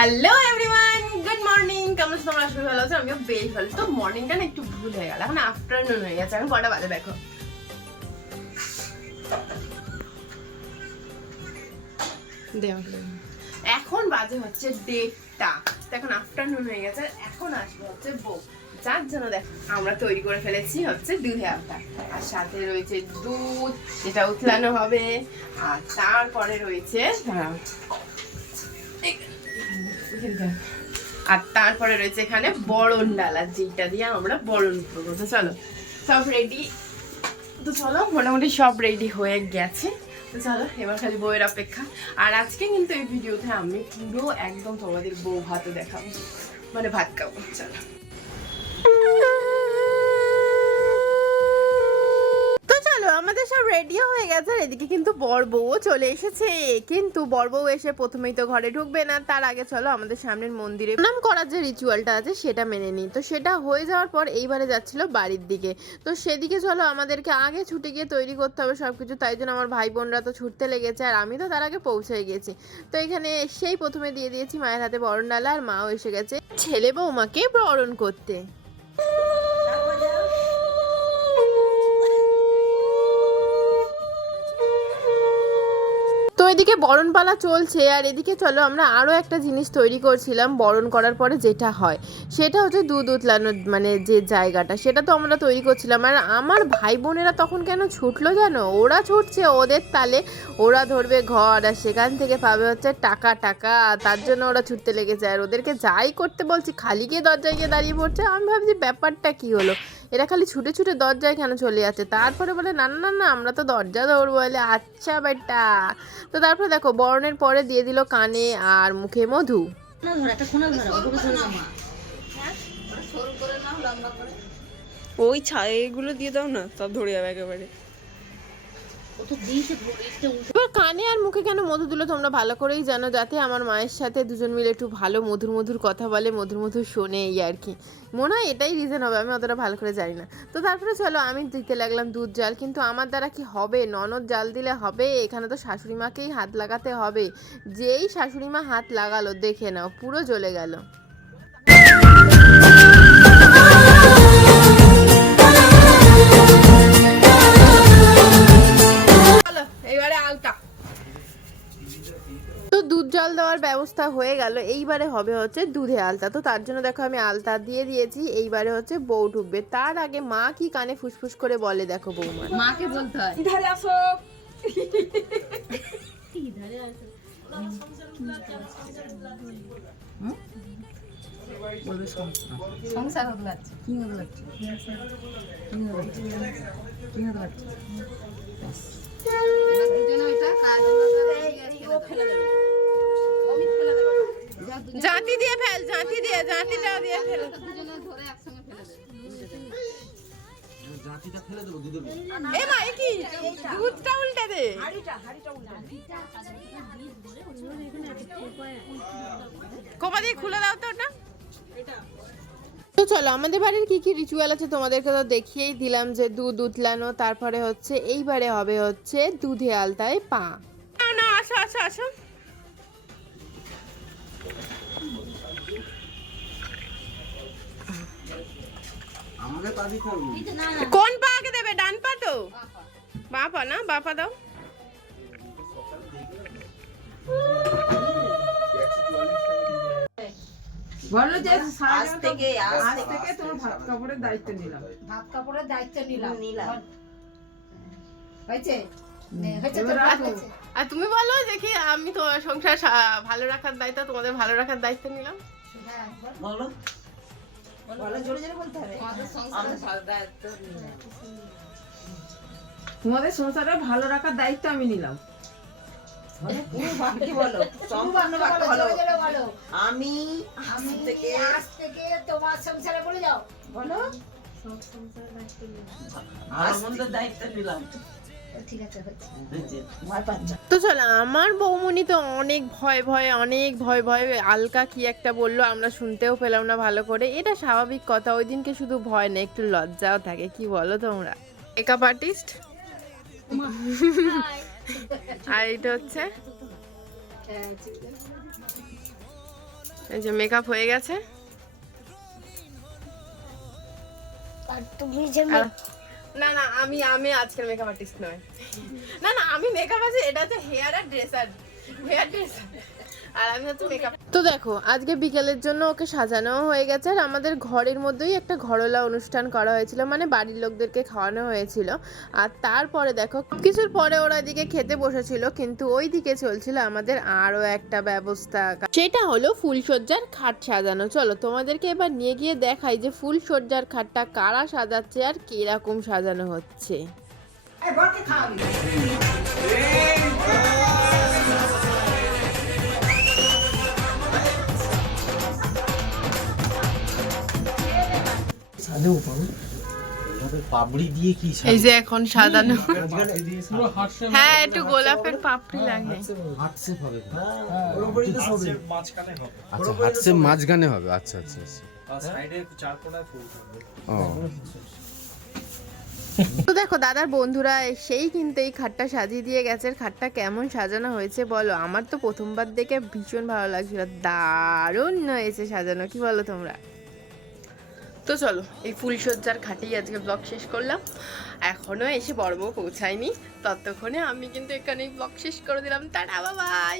Hello everyone, good morning. কেমন আছো তোমরা? সবাই ভালো আছো? আমিও বেশ ভালো। তো মর্নিংটা না একটু ভুল হয়ে গেল, এখন আফটারনুন হয়ে গেছে। এখন কটা বাজে দেখো, এখন বাজে হচ্ছে 1:30। এখন আফটারনুন হয়ে গেছে, এখন আসবে হচ্ছে বউ। যার জন্য দেখো আমরা তৈরি করে ফেলেছি হচ্ছে দুধে আলতা, আর সাথে রয়েছে দুধ যেটা উতলানো হবে, আর তারপরে রয়েছে এখানে বরণ ডালা, যেটা দিয়ে আমরা বরণ করবো। তো চলো সব রেডি, তো চলো মোটামুটি সব রেডি হয়ে গেছে। তো চলো এবার খালি বউয়ের অপেক্ষা। আর আজকে কিন্তু এই ভিডিওতে আমি পুরো একদম তোমাদের বউ ভাতও দেখাবো, মানে ভাত খাবো। চলো আমাদের সব রেডিও হয়ে গেছে, আর এদিকে কিন্তু বর বউও চলে এসেছে। কিন্তু বর বউ এসে প্রথমেই তো ঘরে ঢুকবে না, তার আগে চলো আমাদের সামনের মন্দিরে প্রণাম করার যে রিচুয়ালটা আছে সেটা মেনে নিই। তো সেটা হয়ে যাওয়ার পর এইবারে যাচ্ছিল বাড়ির দিকে, তো সেদিকে চলো আমাদেরকে আগে ছুটে গিয়ে তৈরি করতে হবে সবকিছু। তাই জন্য আমার ভাই বোনরা তো ছুটতে লেগেছে, আর আমি তো তার আগে পৌঁছে গেছি। তো এখানে সেই প্রথমে দিয়ে দিয়েছি মায়ের হাতে বরণ ডালা, আর মাও এসে গেছে ছেলে বৌমাকে বরণ করতে। তো এদিকে বরণপালা চলছে, আর এদিকে চলো আমরা আরও একটা জিনিস তৈরি করছিলাম বরণ করার পরে যেটা হয়, সেটা হচ্ছে দুধ উতলানোর মানে যে জায়গাটা, সেটা তো আমরা তৈরি করছিলাম। আর আমার ভাই বোনেরা তখন কেন ছুটলো জানো? ওরা ছুটছে ওদের তালে, ওরা ধরবে ঘর আর সেখান থেকে পাবে হচ্ছে টাকা টাকা, তার জন্য ওরা ছুটতে লেগেছে। আর ওদেরকে যাই করতে বলছি খালি গিয়ে দরজায় গিয়ে দাঁড়িয়ে পড়ছে। আমি ভাবছি ব্যাপারটা কি হলো, এরা খালি ছুটে ছুটে দরজায় কেন চলে যাচ্ছে? তারপরে বলে না না না আমরা তো দরজা ধরবো। বলে আচ্ছা বেটা। তো তারপরে দেখো বরণের পরে দিয়ে দিল কানে আর মুখে মধু। ওই ছাইগুলো দিয়ে দাও না, সব ধরে যাবে একেবারে। এবার কানে আর মুখে কেন মধু দিল তোমরা ভালো করেই জানো, যাতে আমার মায়ের সাথে দুজন মিলে একটু ভালো মধুর মধুর কথা বলে, মধুর মধুর শোনে, এই আর কি। মনে হয় এটাই রিজন হবে, আমি অতটা ভালো করে জানি না। তো তারপরে চলো আমি দিতে লাগলাম দুধ জাল, কিন্তু আমার দ্বারা কি হবে? ননদ জাল দিলে হবে? এখানে তো শাশুড়ি মাকেই হাত লাগাতে হবে। যেই শাশুড়ি মা হাত লাগালো দেখে নাও পুরো জ্বলে গেল। তো দুধ জল দেওয়ার ব্যবস্থা হয়ে গেল, এইবারে হবে হচ্ছে দুধে আলতা। তো তার জন্য দেখো আমি আলতা দিয়ে দিয়েছি, এইবারে হচ্ছে বউ ঢুকবে। তার আগে মা কি কানে ফুসফুস করে বলে দেখো বৌমা, মাকে বলতে হয় ইধারে আসো। সংসার হতে পারছে, কি হতে পারছে, কি হতে পারছে। জাঁতি দিয়ে ফেল, জাঁতি দিয়ে, জাঁতিটা দিয়ে ফেল। জাতিটা ফেলে দেবো দুধের মধ্যে। এ মা এ কি দুধটা উল্টে দে, হাড়িটা উল্টা। কোপা দিয়ে খুলে দাও তো ওটা। তো চলো আমাদের বাড়ির কি কি রিচুয়াল আছে তোমাদেরকে তো দেখিয়েই দিলাম, যে দুধ উতলানো, তারপরে হচ্ছে এইবারে হবে হচ্ছে দুধে আলতায় পা। না না আসো আসো আসো। আমাকে পা দিতে হবে। কোন পা আগে দেবে? ডান পা তো? বাঁ পা না, বাঁ পা দাও। বলো যে আজ থেকে তোমার ভাত কাপড়ের দায়িত্ব নিলাম। ভাত কাপড়ের দায়িত্ব নিলাম। হয়েছে? আর তুমি বলো দেখি, আমি তো সংসার ভালো রাখার দায়িত্ব, তোমাদের ভালো রাখার দায়িত্ব নিলাম। বলো বলো জোরে জোরে বলতে হবে। তোমাদের সংসারের ভালো রাখার দায়িত্ব আমি নিলাম। পুরো বাক্যে বলো, সম্পূর্ণ বাক্যে বলো। বলো আমি আমি থেকে আজ থেকে তোমার সংসারে বলে যাও। বলো আজ থেকে দায়িত্ব নিলাম। ঠিক আছে হচ্ছে। তো চলো আমার বৌমনি তো অনেক ভয় ভয় আলকা কি একটা বললো, আমরা শুনতেও পেলাম না ভালো করে। এটা স্বাভাবিক কথা, ওই দিনকে শুধু ভয় না একটু লজ্জাও থাকে, কি বলো তোমরা? মেকআপ আর্টিস্ট আর এটা হচ্ছে এই যে মেকআপ হয়ে গেছে। আর তুমি যে না না আমি আজকের মেকআপ আর্টিস্ট নয়। না না আমি মেকআপ আছি, এটা হচ্ছে হেয়ার আর ড্রেসার, হেয়ার ড্রেসার, আর আমি হচ্ছে মেকআপ। তো দেখো আজকে বিকেলের জন্য ওকে সাজানো হয়ে গেছে, আর আমাদের ঘরের মধ্যেই একটা ঘরোয়া অনুষ্ঠান করা হয়েছিল, মানে বাড়ির লোকদেরকে খাওয়ানো হয়েছিল। আর তারপরে দেখো কিছুর পরে ওরা এদিকে খেতে বসেছিল, কিন্তু ওই দিকে চলছিল আমাদের আরও একটা ব্যবস্থা, সেটা হলো ফুলসজ্জার খাট সাজানো। চলো তোমাদেরকে এবার নিয়ে গিয়ে দেখাই যে ফুলসজ্জার খাটটা কারা সাজাচ্ছে আর কিরকম সাজানো হচ্ছে। এই বরকে খাওয়াবি। পাবড়ি দিয়ে কি এই যে এখন সাজানো, হ্যাঁ একটু গোলাপের পাপড়ি লাগে। হাটসেপ হবে। আচ্ছা হাটসেপ মাঝখানে হবে। আচ্ছা আচ্ছা তো দেখো দাদার বন্ধুরা এসেই কিন্তু এই খাটটা সাজিয়ে দিয়ে গেছে। খাটটা কেমন সাজানো হয়েছে বলো? আমার তো প্রথমবার দেখে ভীষণ ভালো লাগছিল, দারুণ হয়েছে সাজানো, কি বলো তোমরা? তো চলো এই ফুলসজ্জার খাটেই আজকে ব্লগ শেষ করলাম। এখনো এসে বড় বউ পৌঁছায়নি, ততক্ষণে আমি কিন্তু এখানেই ব্লগ শেষ করে দিলাম। Tata bye bye.